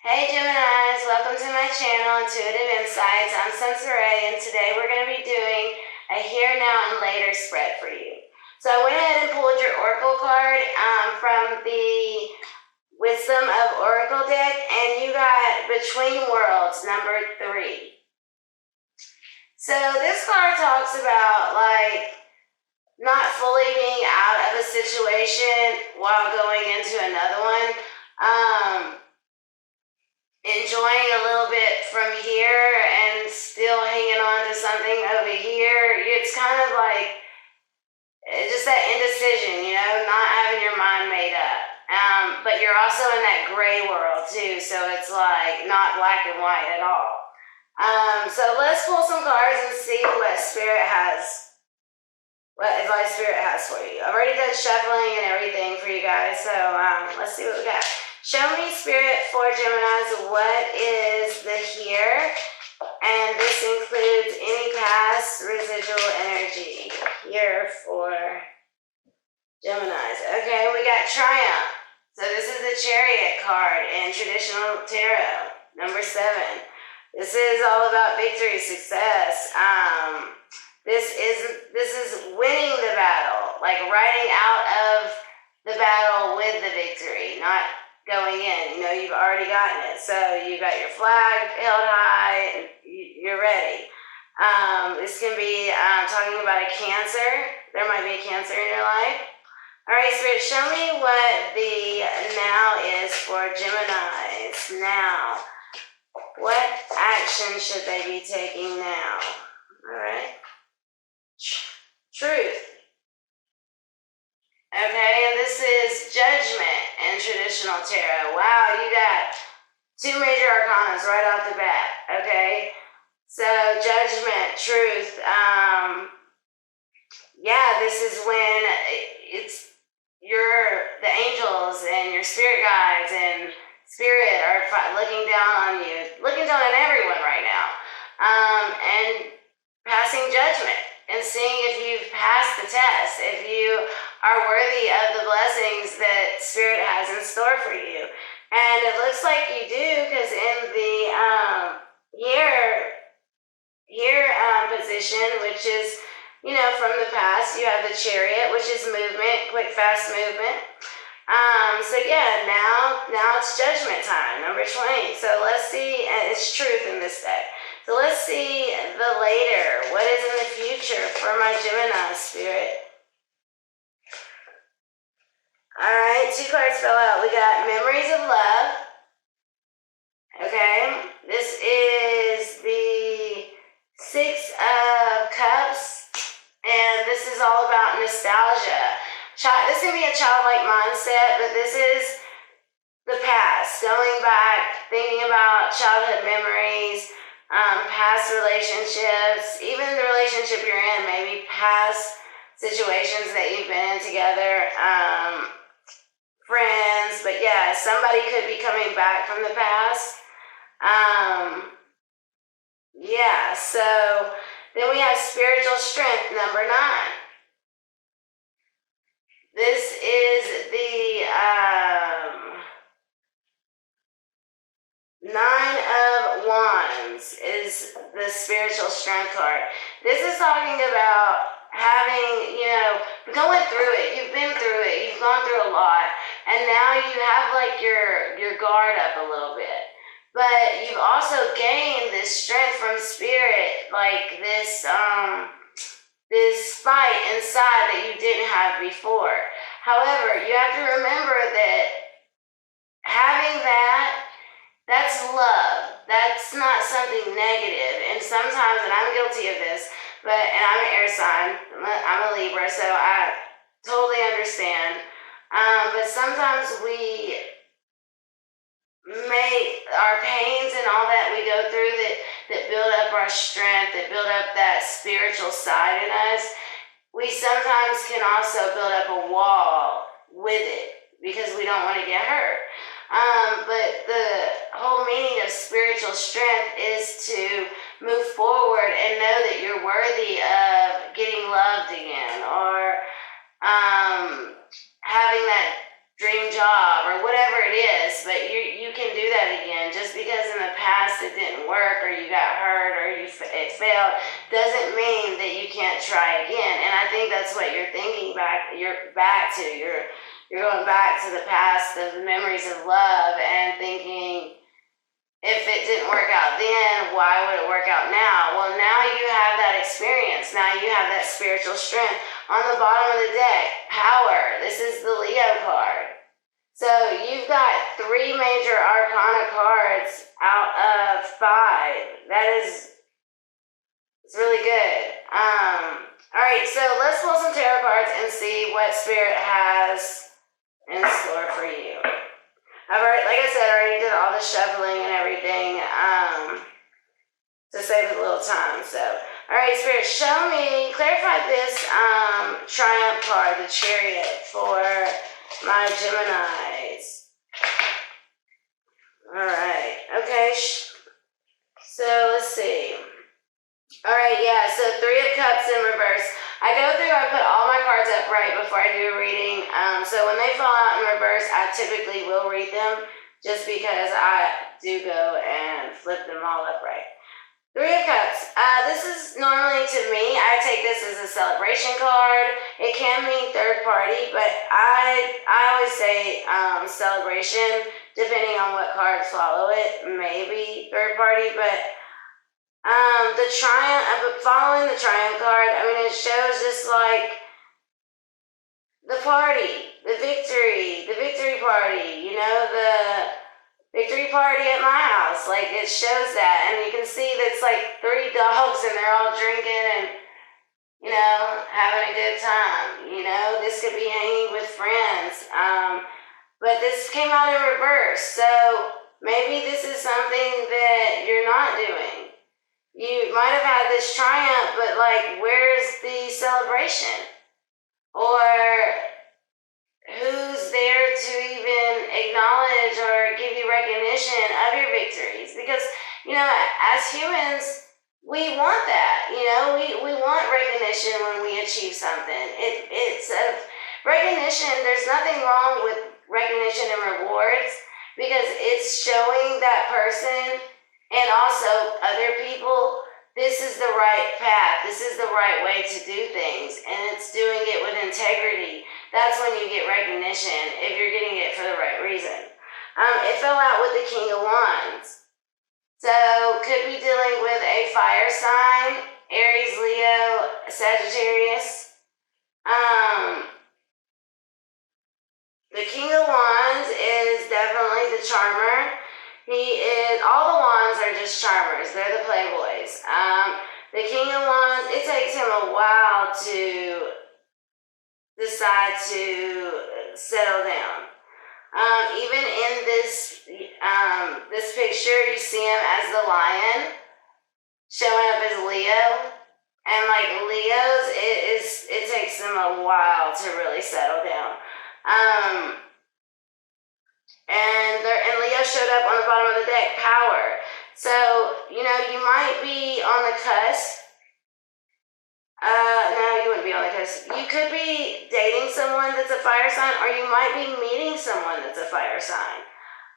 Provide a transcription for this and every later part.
Hey Geminis, welcome to my channel, Intuitive Insights. I'm Sensoray, and today we're going to be doing a here, now, and later spread for you. So I went ahead and pulled your Oracle card from the Wisdom of Oracle deck, and you got Between Worlds, number 3. So this card talks about, not fully being out of a situation while going into another one. Enjoying a little bit from here and still hanging on to something over here. It's kind of like just that indecision, not having your mind made up. But you're also in that gray world too, so it's like not black and white at all. So let's pull some cards and see what advice Spirit has for you. I've already done shuffling and everything for you guys, so let's see what we got. Show me, Spirit, for Geminis, what is the here? And this includes any past residual energy here for Geminis. Okay, we got Triumph. So this is the Chariot card in traditional tarot, number 7. This is all about victory, success. This is winning the battle, like riding out of the battle with the victory, not going in. You've already gotten it. So you got your flag held high, you're ready. This can be talking about a Cancer. There might be a Cancer in your life. All right, Spirit, show me what the now is for Geminis. Now, what action should they be taking now? All right. Truth. Okay, and this is Judgment in traditional tarot. Wow, you got 2 major arcanas right off the bat. Okay, so Judgment, Truth. This is when the angels and your spirit guides and Spirit are looking down on you, looking down on everyone right now, and passing judgment and seeing if you've passed the test, if you are worthy of the blessings that Spirit has in store for you. And it looks like you do, because in the here position, which is, from the past, you have the Chariot, which is movement, quick, fast movement. Now it's Judgment time, number 20. So let's see, and it's Truth in this deck. So let's see the later. What is in the future for my Gemini, Spirit? All right, 2 cards fell out. We got Memories of Love. Okay, this is the 6 of Cups, and this is all about nostalgia. This can be a childlike mindset, but this is the past, going back, thinking about childhood memories, past relationships, even the relationship you're in, maybe past situations that you've been in together, friends, but yeah, somebody could be coming back from the past. So then we have Spiritual Strength, number 9. This is the 9 of Wands is the Spiritual Strength card. This is talking about having, going through it. You've been through it. You've gone through a lot. And now you have your guard up a little bit. But you've also gained this strength from Spirit, this fight inside that you didn't have before. However, you have to remember that having that's love. That's not something negative. And sometimes, and I'm guilty of this, and I'm an air sign, I'm a Libra, so I totally understand. But sometimes we make our pains and all that we go through that build up our strength, that build up that spiritual side in us, we sometimes can also build up a wall with it because we don't want to get hurt. But the whole meaning of spiritual strength is to move forward and know that you're worthy of getting loved again, or having that dream job, or whatever it is. But you can do that again. past it didn't work, or you got hurt, or it failed, doesn't mean that you can't try again. And I think that's what you're thinking back. You're back to you're going back to the past, the memories of love, and thinking, if it didn't work out then, why would it work out now? Well, now you have that experience. Now you have that spiritual strength. On the bottom of the deck, power. This is the Leo card. So you've got 3 major arcana cards out of 5. It's really good. All right, so let's pull some tarot cards and see what Spirit has in store for you. Like I said, I already did all the shuffling and everything to save us a little time. So, all right, Spirit, clarify this Triumph card, the Chariot, for my Geminis. All right, okay. So let's see. All right, yeah. So 3 of Cups in reverse. I put all my cards upright before I do a reading. So when they fall out in reverse, I typically will read them just because I do go and flip them all upright. 3 of Cups. This is normally, to me, I take this as a celebration card. It can mean third party, but I always say celebration, depending on what cards follow it, maybe third party, but the Triumph, following the Triumph card, I mean, it shows just like the party, the victory party, the victory party at my house. Like, it shows that, and you can see that's like 3 dogs and they're all drinking and, having a good time. This could be hanging with friends. But this came out in reverse, so maybe this is something that you're not doing. You might have had this triumph, but like, where's the celebration? Or who's there to even acknowledge or give you recognition of your victories? Because, as humans, we want that. We want recognition when we achieve something. It's recognition. There's nothing wrong with recognition and rewards, because it's showing that person and also other people, this is the right path, this is the right way to do things, and it's doing it with integrity. That's when you get recognition, if you're getting it for the right reason. It fell out with the King of Wands. So, could be dealing with a fire sign, Aries, Leo, Sagittarius. The King of Wands is definitely the charmer. All the wands are just charmers. They're the playboys. The King of Wands, it takes him a while to decide to settle down. Even in this picture, you see him as the lion, showing up as Leo. And like Leos, it takes them a while to really settle down. And Leo showed up on the bottom of the deck, power. So, you might be on the cusp. No, you wouldn't be on the cusp. You could be dating someone that's a fire sign, or you might be meeting someone that's a fire sign.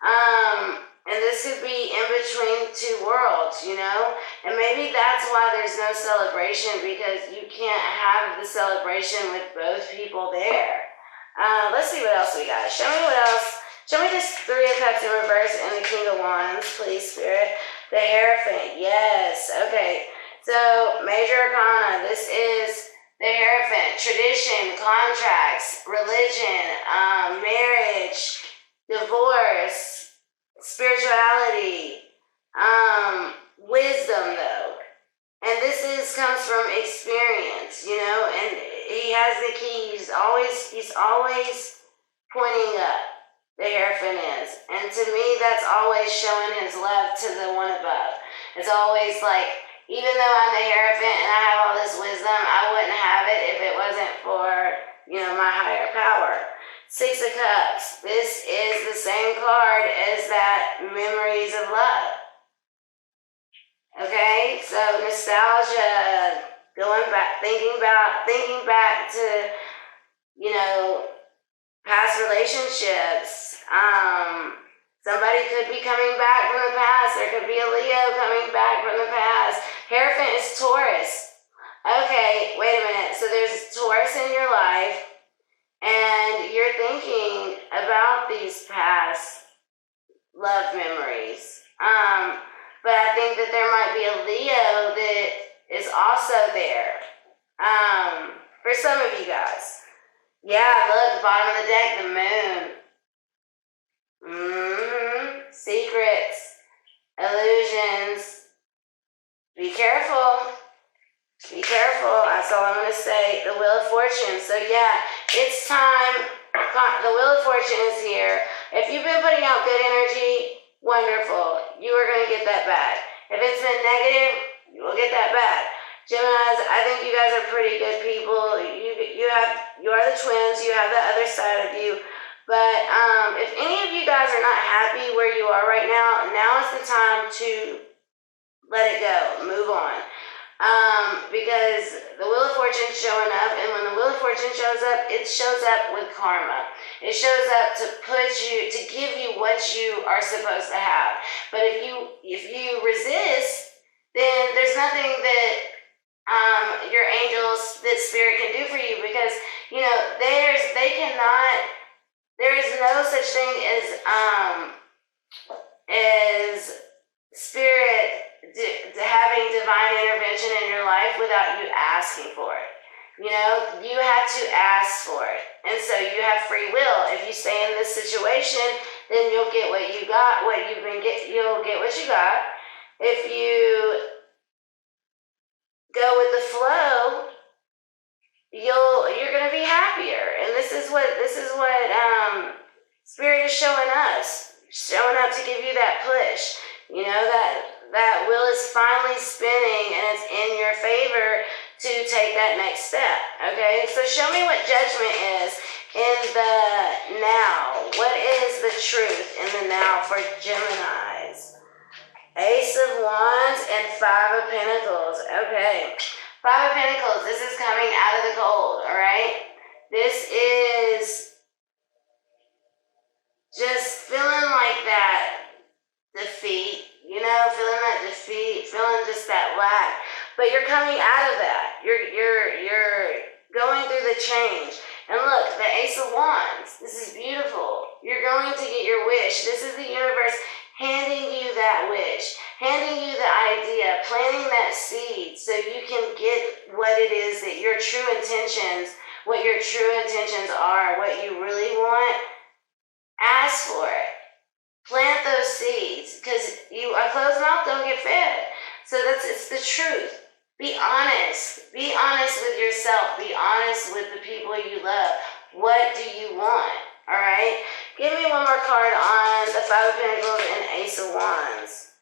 And this could be in between 2 worlds, And maybe that's why there's no celebration, because you can't have the celebration with both people there. Let's see what else we got. Show me what else. Show me this 3 of Cups in reverse and the King of Wands, please, Spirit. The Hierophant, yes. Okay, so Major Arcana, this is the Hierophant. Tradition, contracts, religion, marriage, divorce, spirituality, wisdom, though. And this comes from experience, and he has the key. He's always pointing up. The Hierophant is. And to me, that's always showing his love to the one above. It's always like, even though I'm the Hierophant and I have all this wisdom, I wouldn't have it if it wasn't for, my higher power. 6 of Cups. This is the same card as that Memories of Love. Okay? So nostalgia, going back, thinking back to, past relationships. Somebody could be coming back from the past. There could be a Leo coming back from the past. Hierophant is Taurus. Okay, wait a minute. So there's Taurus in your life, and you're thinking about these past love memories. But I think that there might be a Leo that is also there. For some of you guys. Yeah, look, bottom of the deck, the moon. Secrets, illusions. Be careful. Be careful. That's all I'm going to say. The Wheel of Fortune. So yeah, it's time. The Wheel of Fortune is here. If you've been putting out good energy, wonderful. You are going to get that back. If it's been negative, you will get that back. Geminis, I think you guys are pretty good people. You are the twins. You have the other side of you. But if any of you guys are not happy where you are right now, now is the time to let it go. Move on. Because the Wheel of Fortune is showing up, and when the Wheel of Fortune shows up, it shows up with karma. It shows up to give you what you are supposed to have. But if you resist, then there's nothing that your angels, that spirit can do for you, because there is no such thing as spirit having divine intervention in your life without you asking for it. You had to ask for it, and so you have free will. If you stay in this situation, then you'll get what you got. You'll get what you got. If you go with the flow, you're gonna be happier. And this is what spirit is showing up to give you that push. That wheel is finally spinning, and it's in your favor to take that next step. Okay, so show me what judgment is in the now. What is the truth in the now for Geminis? Ace of Wands and Five of Pentacles. Okay. Five of Pentacles. This is coming out of the cold, all right? This is just feeling like that defeat, feeling just that lack. But you're coming out of that. You're going through the change. And look, the Ace of Wands. This is beautiful. You're going to get your wish. This is the universe handing you that wish, handing you the idea, planting that seed so you can get what it is that your true intentions, what your true intentions are, what you really want. Ask for it. Plant those seeds, because a closed mouth don't get fed. So it's the truth. Be honest. Be honest with yourself. Be honest with the people you love. What do you want? All right? Give me one more card on the Five of Pentacles and Ace of Wands.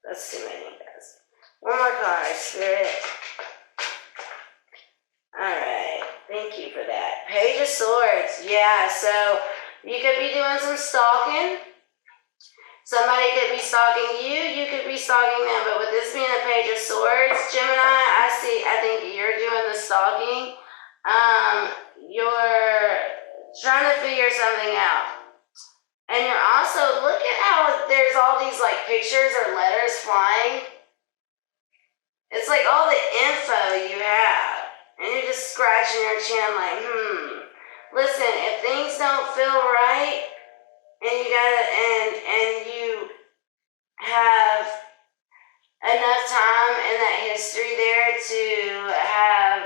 That's too many, guys. One more card, Spirit. All right. Thank you for that. Page of Swords. Yeah, so you could be doing some stalking. Somebody could be stalking you. You could be stalking them. But with this being a Page of Swords, Gemini, I think you're doing the stalking. You're trying to figure something out. And you're also, look at how there's all these like pictures or letters flying. It's like all the info you have. And you're just scratching your chin like, Listen, if things don't feel right, and you have enough time in that history there to have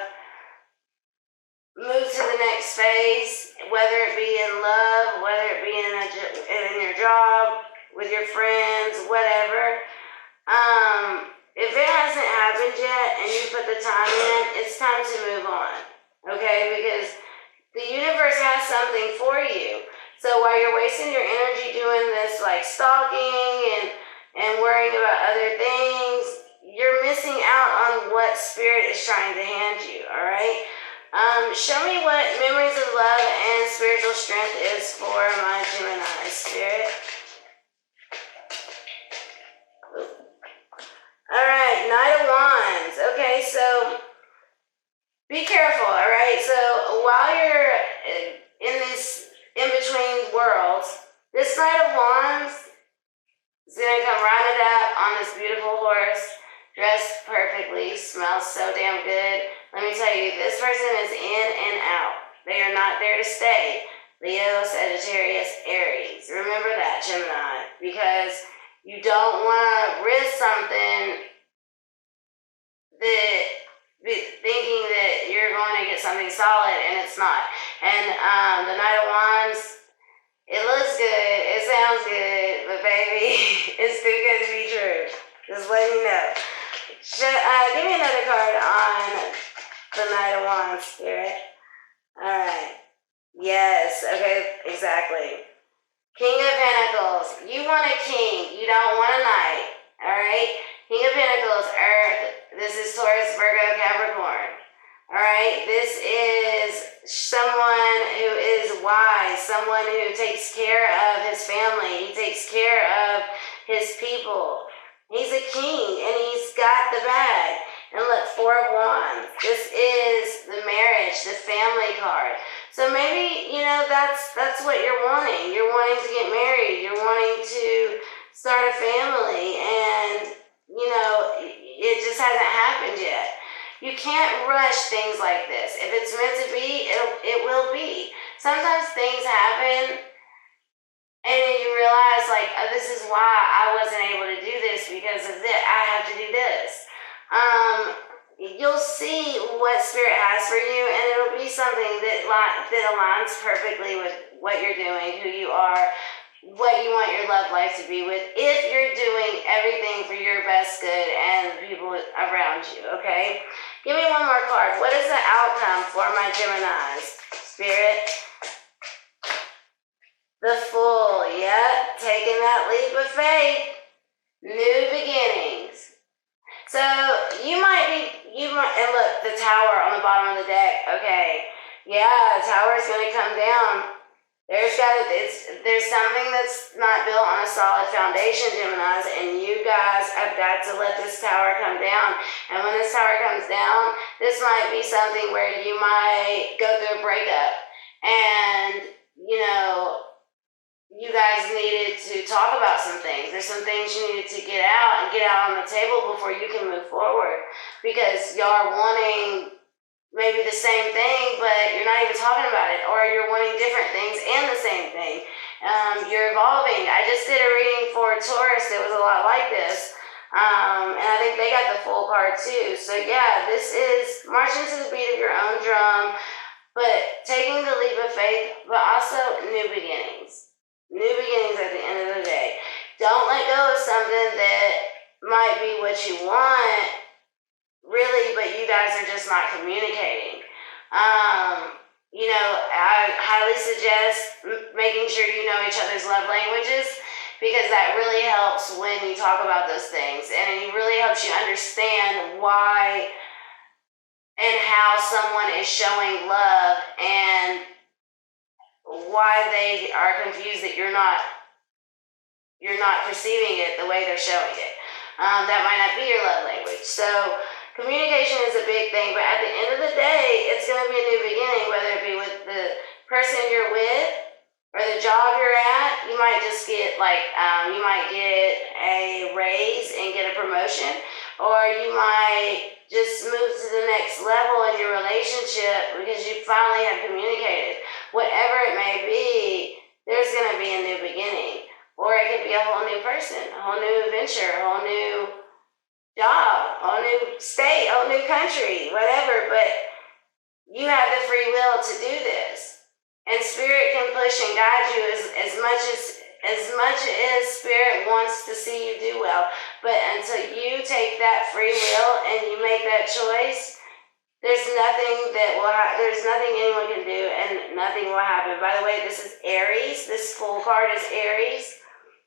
moved to the next phase, whether it be in love, whether it be in your job, with your friends, whatever. If it hasn't happened yet and you put the time in, it's time to move on, okay? Because the universe has something for you. So while you're wasting your energy doing this like stalking and worrying about other things, you're missing out on what Spirit is trying to hand you, all right? Show me what memories of love and spiritual strength is for my Gemini, Spirit. All right, Knight of Wands. Okay, so be careful, all right? So while you're in this in-between worlds, this Knight of Wands is going to gonna come riding up on this beautiful horse, dressed perfectly, smells so damn good. Let me tell you, this person is in and out. They are not there to stay. Leo, Sagittarius, Aries. Remember that, Gemini, because you don't want to risk something that thinking that you're going to get something solid and it's not. And the Knight of Wands, it looks good, it sounds good, but baby, it's too good to be true. Just letting you know. Give me another card on the Knight of Wands, Spirit. Alright. Yes, okay, exactly. King of Pentacles. You want a king. You don't want a knight. Alright? King of Pentacles, Earth. This is Taurus, Virgo, Capricorn. Alright? This is someone who is wise. Someone who takes care of his family. He takes care of his people. He's a king and he's got the bag. And look, Four of Wands. This is the marriage, the family card. So maybe, you know, that's what you're wanting. You're wanting to get married. You're wanting to start a family. And, you know, it just hasn't happened yet. You can't rush things like this. If it's meant to be, it will be. Sometimes things happen and then you realize, like, oh, this is why I wasn't able to do this because of this. I have to do this. You'll see what Spirit has for you, and it'll be something that aligns perfectly with what you're doing, who you are, what you want your love life to be with, if you're doing everything for your best good and the people around you, okay? Give me one more card. What is the outcome for my Geminis? Spirit? The Fool. Yep, taking that leap of faith. New beginnings. So and look, the Tower on the bottom of the deck. Okay, yeah, the Tower is going to come down. There's something that's not built on a solid foundation, Geminis, and you guys have got to let this tower come down. And when this tower comes down, this might be something where you might go through a breakup, and you know, you guys needed to talk about some things. There's some things you needed to get out on the table before you can move forward, because y'all are wanting maybe the same thing, but you're not even talking about it, or you're wanting different things and the same thing. You're evolving. I just did a reading for Taurus that was a lot like this, and I think they got the Fool card too. So yeah, this is marching to the beat of your own drum, but taking the leap of faith, but also new beginnings. New beginnings at the end of the day. Don't let go of something that might be what you want, really, but you guys are just not communicating. You know, I highly suggest making sure you know each other's love languages, because that really helps when you talk about those things, and it really helps you understand why and how someone is showing love and why they are confused that you're not perceiving it the way they're showing it. That might not be your love language. So communication is a big thing, but at the end of the day, it's going to be a new beginning, whether it be with the person you're with or the job you're at. You might just get you might get a raise and get a promotion, or you might just move to the next level in your relationship because you finally have communicated. Whatever it may be, there's going to be a new beginning. Or it could be a whole new person, a whole new adventure, a whole new job, a whole new state, a whole new country, whatever. But you have the free will to do this. And Spirit can push and guide you as much as Spirit wants to see you do well. But until you take that free will and you make that choice, there's nothing anyone can do, and nothing will happen. By the way, this is Aries. This Fool card is Aries.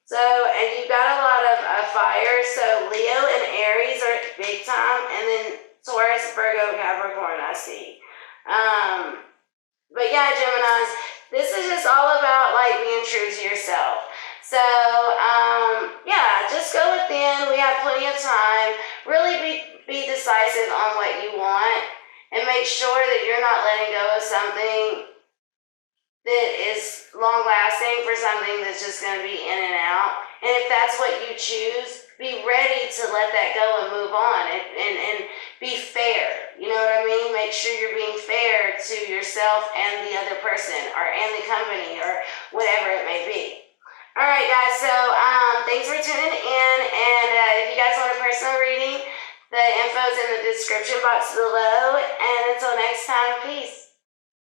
So, and you got a lot of fire. So Leo and Aries are big time, and then Taurus, Virgo, Capricorn, I see. But yeah, Geminis, this is just all about like being true to yourself. So, yeah, just go within. We have plenty of time. Really be decisive on what you want. And make sure that you're not letting go of something that is long lasting for something that's just going to be in and out. And if that's what you choose, be ready to let that go and move on and be fair. You know what I mean? Make sure you're being fair to yourself and the other person and the company or whatever it may be. All right, guys. So thanks for tuning in. And if you guys want a personal reading, the info's in the description box below. And until next time, peace.